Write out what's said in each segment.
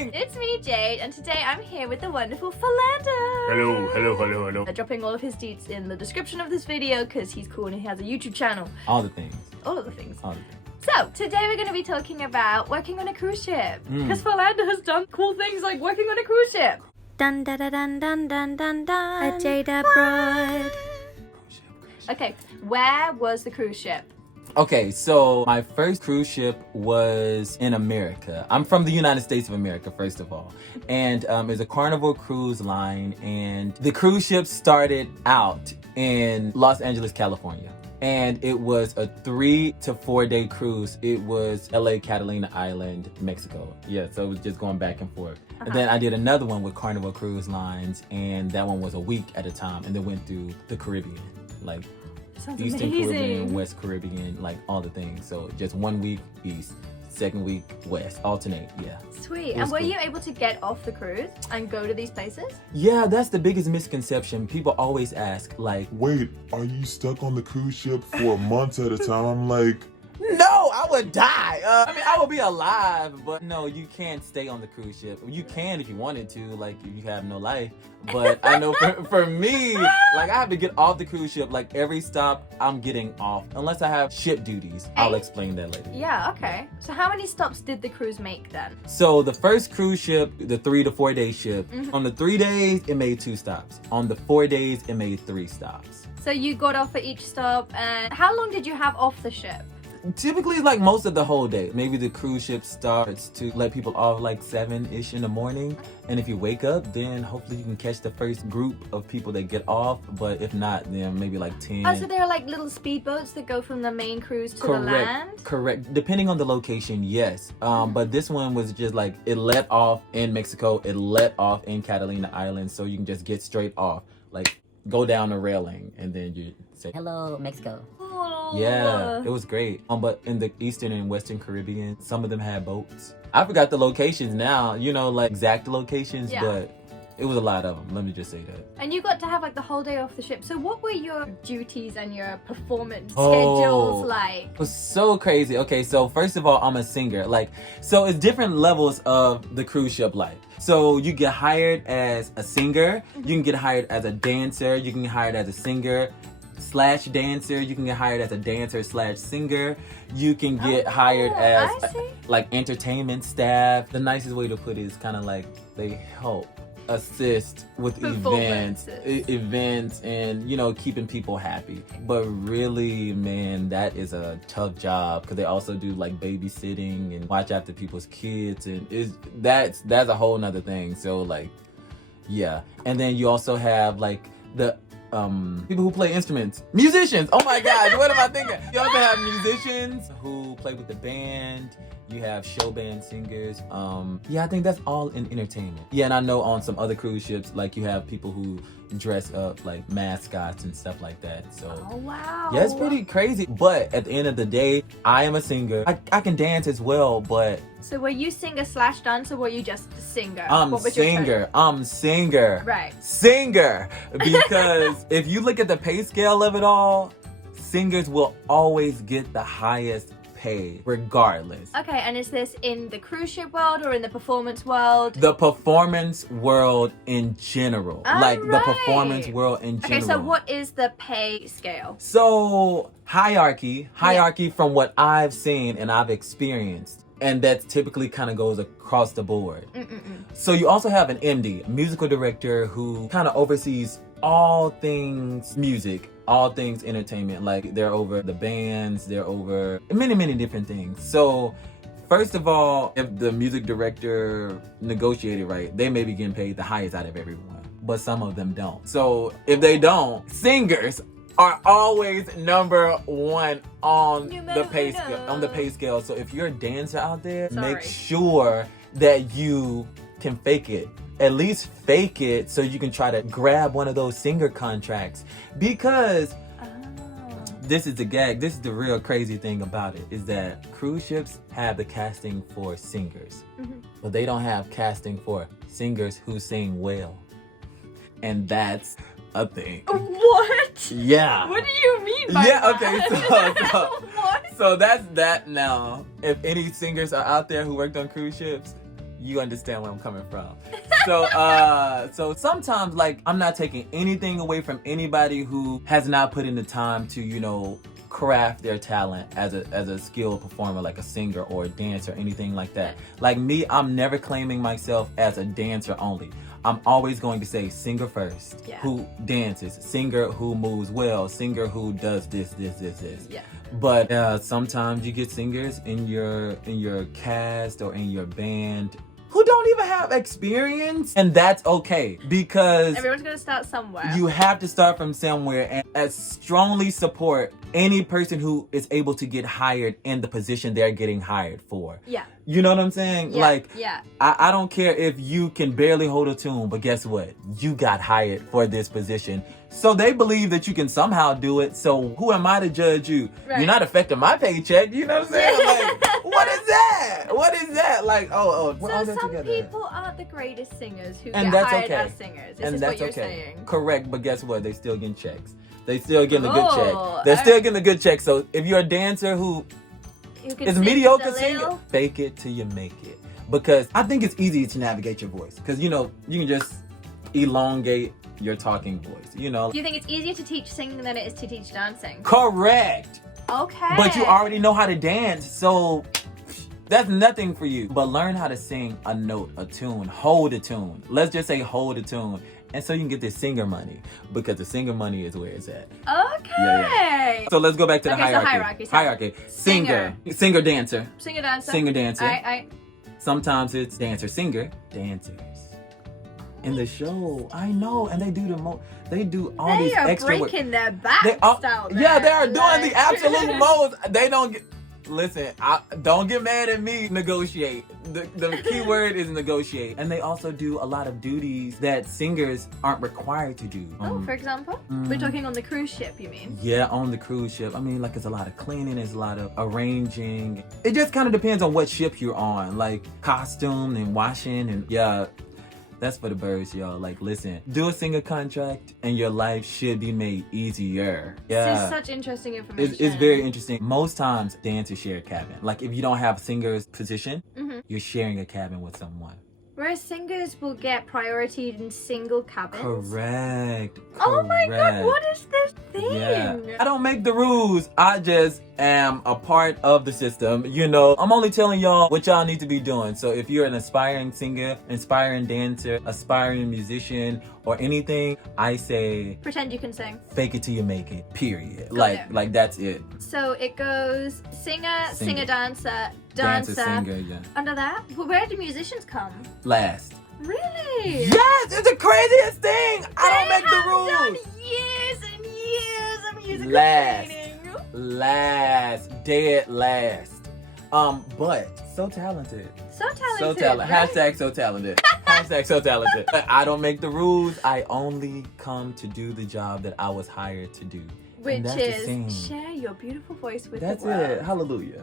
doing? It's me, Jade, and today I'm here with the wonderful Felander. Hello. I'm dropping all of his deets in the description of this video because he's cool and he has a YouTube channel. All the things. All of the things. All the things. So, today we're going to be talking about working on a cruise ship. Because Felander has done cool things like working on a cruise ship. Dun dun dun dun dun dun dun dun. A Jade abroad. Okay, where was the cruise ship? Okay, so my first cruise ship was in America. I'm from the United States of America, first of all. And it's a Carnival cruise line. And the cruise ship started out in Los Angeles, California. And it was a 3 to 4 day cruise. It was LA, Catalina Island, Mexico. Yeah, so it was just going back and forth. And then I did another one with Carnival Cruise Lines, and that one was a week at a time, and then went through the Caribbean, like Sounds Eastern amazing. Caribbean, West Caribbean, like all the things. So just 1 week East, second week West, alternate, yeah. Sweet. And were you able to get off the cruise and go to these places? Yeah, that's the biggest misconception. People always ask, like, wait, are you stuck on the cruise ship for months at a time? I'm like, no, I would die. I mean, I would be alive, but no, you can't stay on the cruise ship. You can if you wanted to, like if you have no life. But I know for me, like I have to get off the cruise ship. Like every stop, I'm getting off. Unless I have ship duties. I'll explain that later. Yeah, okay. So how many stops did the cruise make then? So the first cruise ship, the 3 to 4 day ship, on the 3 days, it made 2 stops. On the 4 days, it made 3 stops. So you got off at each stop, and how long did you have off the ship? Typically, like most of the whole day. Maybe the cruise ship starts to let people off like 7-ish in the morning. And if you wake up, then hopefully you can catch the first group of people that get off. But if not, then maybe like 10. Oh, so there are like little speedboats that go from the main cruise to the land? Correct. Depending on the location, yes. But this one was just like, it let off in Mexico. It let off in Catalina Island. So you can just get straight off. Like, go down the railing and then you say, hello, Mexico. yeah, it was great. But in the Eastern and Western Caribbean, some of them had boats. I forgot the locations now, you know, like exact locations, but it was a lot of them. Let me just say that. And you got to have like the whole day off the ship. So what were your duties and your performance schedules like? It was so crazy. Okay, so first of all, I'm a singer. Like, so it's different levels of the cruise ship life. So you get hired as a singer, you can get hired as a dancer, you can get hired as a singer / dancer, you can get hired as a dancer / singer, you can get hired as like entertainment staff. The nicest way to put it is kind of like they help assist with events and, you know, keeping people happy. But really, man, that is a tough job because they also do like babysitting and watch after people's kids, and that's a whole nother thing. So like, yeah. And then you also have like the people who play instruments, musicians. Oh my gosh, what am I thinking? You also have musicians who play with the band. You have show band singers. Yeah, I think that's all in entertainment. Yeah, and I know on some other cruise ships, like you have people who dress up like mascots and stuff like that. So, oh wow. Yeah, it's pretty crazy. But at the end of the day, I am a singer. I can dance as well, but. So were you singer / dancer, or were you just a singer? I'm singer. Right. Singer. Because if you look at the pay scale of it all, singers will always get the highest pay regardless. Okay, and is this in the cruise ship world or in the performance world? The performance world in general. The performance world in general. Okay, so what is the pay scale? So hierarchy from what I've seen and I've experienced, and that typically kind of goes across the board. So you also have an MD, musical director, who kind of oversees all things music, all things entertainment. Like they're over the bands, they're over many different things. So first of all, if the music director negotiated right, they may be getting paid the highest out of everyone, but some of them don't. So if they don't, singers are always number 1 on the pay scale. So if you're a dancer out there, make sure that you can fake it. At least fake it so you can try to grab one of those singer contracts. Because this is the gag, this is the real crazy thing about it, is that cruise ships have the casting for singers, but they don't have casting for singers who sing well. And that's a thing. What? Yeah. What do you mean by that? Okay, so that's that now. If any singers are out there who worked on cruise ships, you understand where I'm coming from. So, so sometimes, like, I'm not taking anything away from anybody who has not put in the time to, you know, craft their talent as a skilled performer, like a singer or a dancer, anything like that. Like me, I'm never claiming myself as a dancer only. I'm always going to say singer first, who dances, singer who moves well, singer who does this. Yeah. But sometimes you get singers in your cast or in your band who don't even have experience, and that's okay, because everyone's gonna start somewhere. You have to start from somewhere, and I strongly support any person who is able to get hired in the position they're getting hired for. Yeah. You know what I'm saying? Yeah. Like, yeah. I don't care if you can barely hold a tune, but guess what? You got hired for this position. So they believe that you can somehow do it. So who am I to judge you? Right. You're not affecting my paycheck. You know what I'm saying? Like, what is that? What is that? Like, we're all so some together. People aren't the greatest singers who and get that's hired okay. as singers. This is what you're saying. Correct, but guess what? They still getting checks. They still getting a good check. They're still getting a good check. So if you're a dancer who is mediocre singer, fake it till you make it. Because I think it's easy to navigate your voice. Because, you know, you can just elongate your talking voice, you know. Do you think it's easier to teach singing than it is to teach dancing? Correct. Okay. But you already know how to dance, so that's nothing for you. But learn how to sing a note, a tune, hold a tune. Let's just say hold a tune. And so you can get this singer money, because the singer money is where it's at. Okay. Yeah. So let's go back to the hierarchy. Hierarchy. Singer, dancer. Singer, dancer. Singer, dancer. I. Sometimes it's dancer, singer, dancers. In the show, I know, and they do they do all these extra work. They are breaking their backs out there. Yeah, they are doing the absolute most. They don't get. Listen, don't get mad at me. Negotiate. The key word is negotiate. And they also do a lot of duties that singers aren't required to do. For example? We're talking on the cruise ship, you mean? Yeah, on the cruise ship. I mean, like, it's a lot of cleaning, there's a lot of arranging. It just kind of depends on what ship you're on. Like, costume and washing and that's for the birds, y'all. Like, listen, do a singer contract and your life should be made easier. Yeah. This is such interesting information. It's very interesting. Most times, dancers share a cabin. Like, if you don't have a singer's position, you're sharing a cabin with someone. Whereas singers will get priority in single cabins. Correct. Oh my god, what is this thing? Yeah. I don't make the rules. I just am a part of the system. You know, I'm only telling y'all what y'all need to be doing. So if you're an aspiring singer, aspiring dancer, aspiring musician, or anything, I say pretend you can sing. Fake it till you make it. Period. Like that's it. So it goes singer, dancer, singer, yeah. Under that, where do musicians come? Last. Really? Yes, it's the craziest thing. I don't make the rules. Done years and years of musical training. Last, dead last. But so talented. So talented. Right? Hashtag so talented. Hashtag so talented. I don't make the rules. I only come to do the job that I was hired to do. Which is share your beautiful voice with the world. That's it. Hallelujah.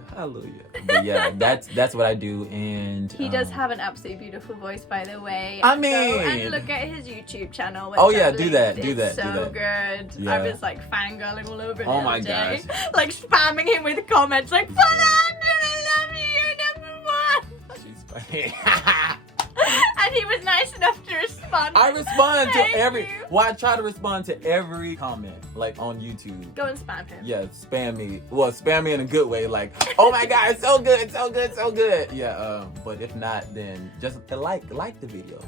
But yeah, that's what I do, and he does have an absolutely beautiful voice, by the way. I mean, go and look at his YouTube channel. Oh yeah, do that. It's so good. Yeah. I was like fangirling all over him. Oh my gosh. Like spamming him with comments like, Felander, I love you, you're number one. She's funny. And he was nice enough to respond. I respond I try to respond to every comment, like, on YouTube. Go and spam him. Yeah, spam me. Well, spam me in a good way, like, oh my god, it's so good, so good, so good. Yeah, but if not, then just like the video.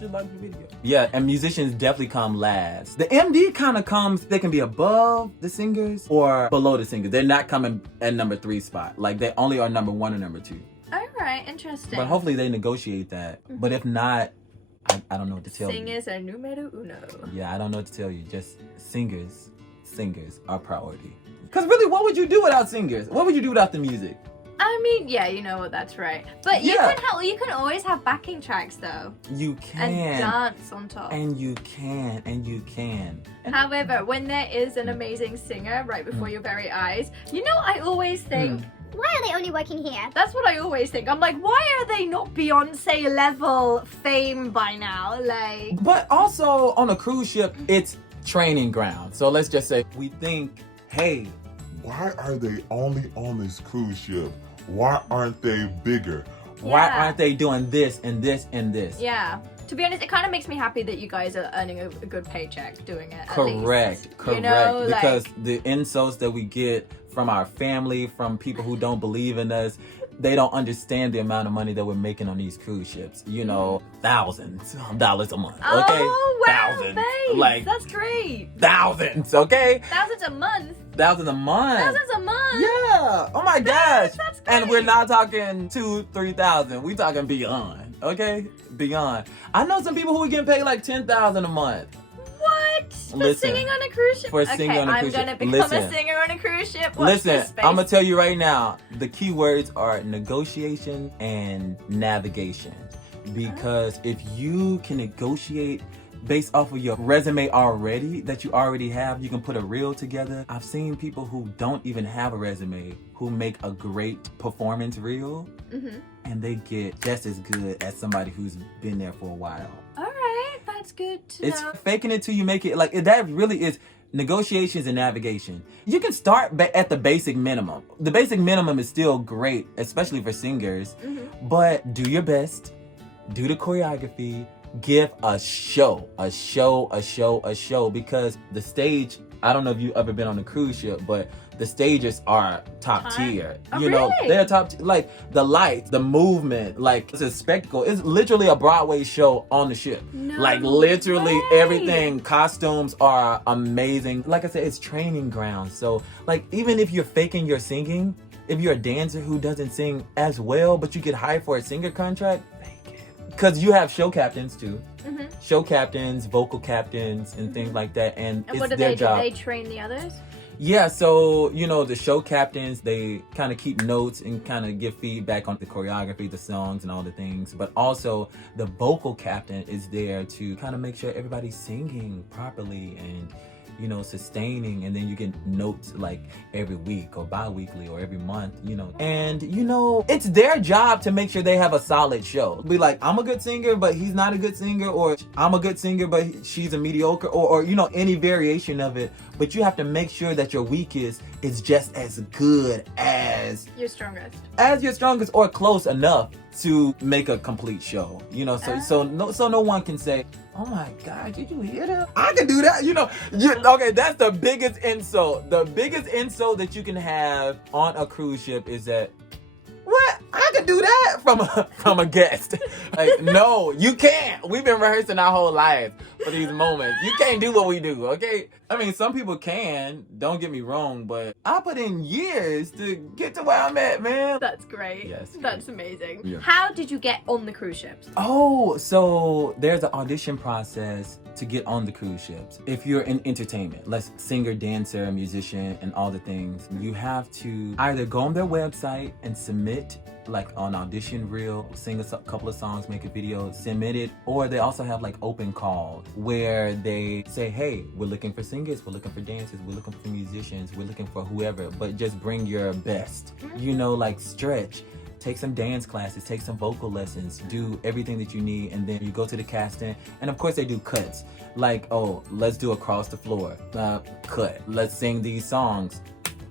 Just like the video. Yeah, and musicians definitely come last. The MD kind of comes, they can be above the singers or below the singers. They're not coming at number 3 spot. Like, they only are number 1 or number 2. Alright, interesting. But hopefully they negotiate that. But if not, I don't know what to tell you. Singers are numero uno. Yeah, I don't know what to tell you. Just singers are priority. Because really, what would you do without singers? What would you do without the music? I mean, yeah, you know what, that's right. But you can always have backing tracks though. You can. And dance on top. And you can. However, when there is an amazing singer right before your very eyes, you know, I always think, why are they only working here? That's what I always think. I'm like, why are they not Beyonce level fame by now? Like. But also on a cruise ship, it's training ground. So let's just say we think, hey, why are they only on this cruise ship? Why aren't they bigger? Why Yeah. aren't they doing this and this and this? Yeah. To be honest, it kind of makes me happy that you guys are earning a good paycheck doing it. Correct. You know, because like, the insults that we get from our family, from people who don't believe in us, they don't understand the amount of money that we're making on these cruise ships. You know, thousands of dollars a month. Okay, oh wow, thousands, babe, like that's great. thousands. Okay, Thousands a month. thousands a month. Thousands a month. Yeah. Oh my gosh. That's And we're great. not talking 2,000-3,000. We talking beyond. Okay, beyond. I know some people who are getting paid like 10,000 a month. What? For Listen, singing on a cruise ship? for singing on a cruise I'm ship. gonna become a Listen. singer on a cruise ship. Watch Listen, this space. I'm gonna tell you right now, the key words are negotiation and navigation. Because if you can negotiate based off of your resume already, that you already have, you can put a reel together. I've seen people who don't even have a resume who make a great performance reel, and they get just as good as somebody who's been there for a while. All right, that's good to It's know. faking it till you make it. Like, that really is negotiations and navigation. You can start at the basic minimum. The basic minimum is still great, especially for singers, but do your best, do the choreography, give a show, because the stage, I don't know if you've ever been on a cruise ship, but the stages are top tier. Oh, You know, really? they're top like the lights, the movement, like it's a spectacle. It's literally a Broadway show on the ship. No like literally way. everything. Costumes are amazing. Like I said, it's training grounds. So like even if you're faking your singing, if you're a dancer who doesn't sing as well, but you get hired for a singer contract, fake it. Because you have show captains too. Show captains, vocal captains, and things like that. And it's what do their they job. do? They train the others? Yeah, so, you know, the show captains, they kind of keep notes and kind of give feedback on the choreography, the songs, and all the things. But also, the vocal captain is there to kind of make sure everybody's singing properly and, you know, sustaining. And then you get notes like every week or bi-weekly or every month, you know. And, you know, it's their job to make sure they have a solid show. Be like, I'm a good singer, but he's not a good singer. Or I'm a good singer, but she's a mediocre. Or you know, any variation of it. But you have to make sure that your weakest is just as good as You're strongest. your strongest or close enough to make a complete show. You know, so no one can say, oh my God, did you hear that? I can do that. You know, okay, that's the biggest insult. The biggest insult that you can have on a cruise ship is that, what? I could do that from a guest. Like, no, you can't. We've been rehearsing our whole life for these moments. You can't do what we do, okay? I mean, some people can, don't get me wrong, but I put in years to get to where I'm at, man. That's great. Yes. That's amazing. Yeah. How did you get on the cruise ships? Oh, so there's an audition process to get on the cruise ships. If you're in entertainment, like singer, dancer, musician, and all the things, you have to either go on their website and submit like an audition reel, sing a couple of songs, make a video, submit it, or they also have like open calls where they say, hey, we're looking for singers, we're looking for dancers, we're looking for musicians, we're looking for whoever, but just bring your best. You know, like stretch. Take some dance classes, take some vocal lessons, do everything that you need, and then you go to the casting. And of course they do cuts. Like, oh, let's do Across the Floor. Cut. Let's sing these songs.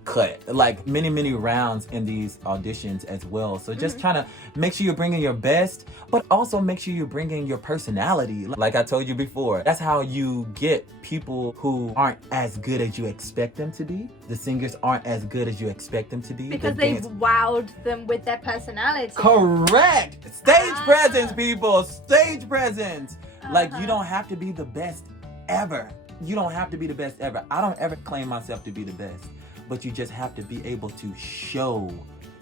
Cut. Like many rounds in these auditions as well. So just trying to make sure you're bringing your best, but also make sure you're bringing your personality. Like I told you before, that's how you get people who aren't as good as you expect them to be. The singers aren't as good as you expect them to be. Because The they've dance- wowed them with their personality. Correct. Stage presence, people. Stage presence. Like, you don't have to be the best ever. You don't have to be the best ever. I don't ever claim myself to be the best. But you just have to be able to show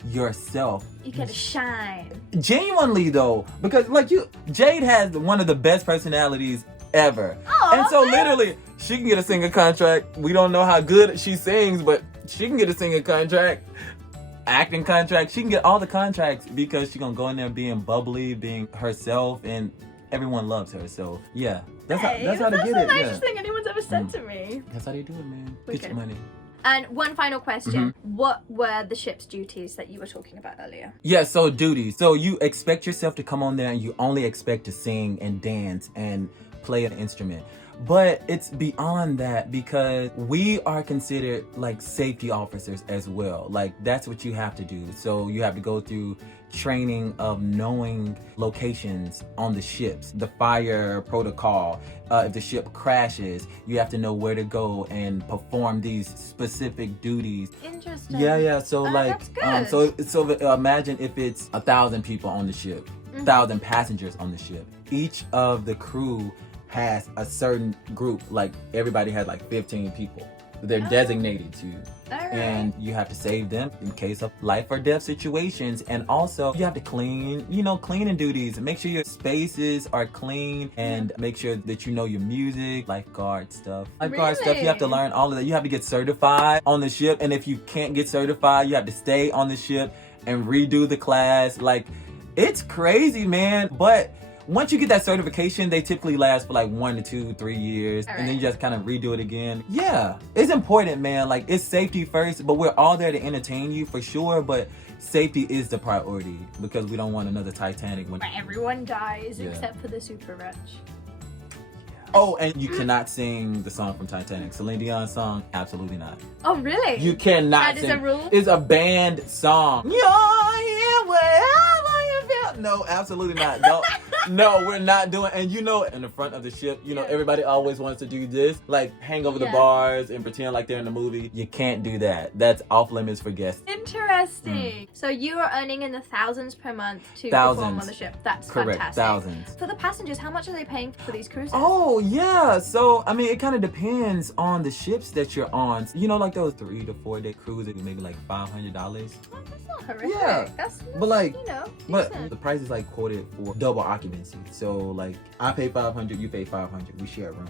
yourself. You gotta shine. Genuinely, though. Because, like, Jade has one of the best personalities ever. Aw, And so, thanks. literally, she can get a singer contract. We don't know how good she sings, but she can get a singer contract. Acting contract. She can get all the contracts because she's gonna go in there being bubbly, being herself, and everyone loves her. So yeah, that's how to get That's it. the Yeah, nicest thing anyone's ever said to me. that's how they do it, man. Get Okay. your money. And one final question. Mm-hmm. What were the ship's duties that you were talking about earlier? Yeah, so duties. So you expect yourself to come on there and you only expect to sing and dance and play an instrument. But it's beyond that because we are considered like safety officers as well. Like that's what you have to do. So you have to go through training of knowing locations on the ships, the fire protocol. If the ship crashes, you have to know where to go and perform these specific duties. Interesting. Yeah. So that's good. So imagine if it's 1,000 people on the ship, 1,000 passengers on the ship. Each of the crew has a certain group. Like everybody has like 15 people they're designated to. Alright. And you have to save them in case of life or death situations. And also you have to clean, cleaning duties. Make sure your spaces are clean and make sure that you know your music, lifeguard stuff. Lifeguard stuff, you have to learn all of that. You have to get certified on the ship. And if you can't get certified, you have to stay on the ship and redo the class. Like, it's crazy, man. But once you get that certification, they typically last for like 1 to 2, 3 years. And then you just kind of redo it again. Yeah, it's important, man. Like, it's safety first, but we're all there to entertain you for sure. But safety is the priority because we don't want another Titanic when Where everyone dies except for the super rich. Oh, and you cannot sing the song from Titanic. Celine Dion's song, absolutely not. Oh, really? You cannot That sing. is a rule? It's a banned song. You're here wherever you feel. No, absolutely not. No, we're not doing. And in the front of the ship, everybody always wants to do this, like hang over the bars and pretend like they're in the movie. You can't do that. That's off limits for guests. Interesting. So you are earning in the thousands per month to perform on the ship. That's correct. fantastic. Thousands. For the passengers, how much are they paying for these cruises? Oh, yeah. So, I mean, it kind of depends on the ships that you're on. Like those 3 to 4 day cruises, maybe like $500. Well, that's not horrific. Yeah. That's But like, decent. the price is like quoted for double occupancy. So like, I pay $500, you pay $500. We share a room.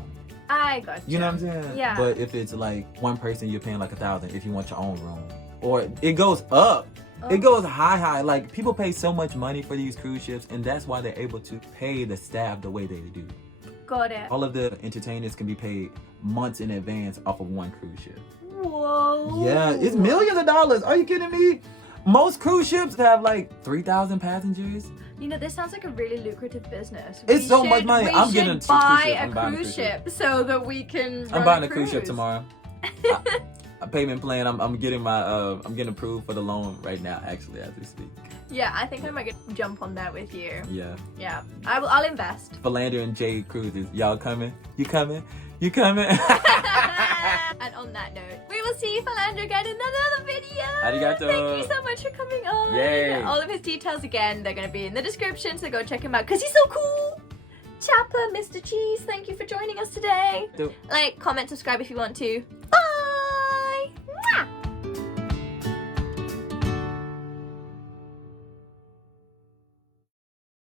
I got you. You know what I'm saying? Yeah. But if it's like one person, you're paying like $1,000 if you want your own room. Or it goes up. It goes high. Like, people pay so much money for these cruise ships, and that's why they're able to pay the staff the way they do. Got it. All of the entertainers can be paid months in advance off of one cruise ship. Whoa. Yeah, it's millions of dollars. Are you kidding me? Most cruise ships have like 3,000 passengers. This sounds like a really lucrative business. It's so much money. I'm getting to two cruise buy ships. a I'm buying cruise ship so that we can I'm buying a cruise ship tomorrow. A payment plan. I'm getting my I'm getting approved for the loan right now, actually, as we speak. Yeah, I think I might jump on that with you. Yeah. Yeah, I'll invest. Felander and Jade Cruises, y'all coming? You coming? You coming? And on that note, we will see Felander again in another video. Arigato. Thank you so much for coming on. Yay. All of his details again, they're going to be in the description, so go check him out because he's so cool. Chapper, Mr. Cheese, thank you for joining us today. Like, comment, subscribe if you want to. Bye.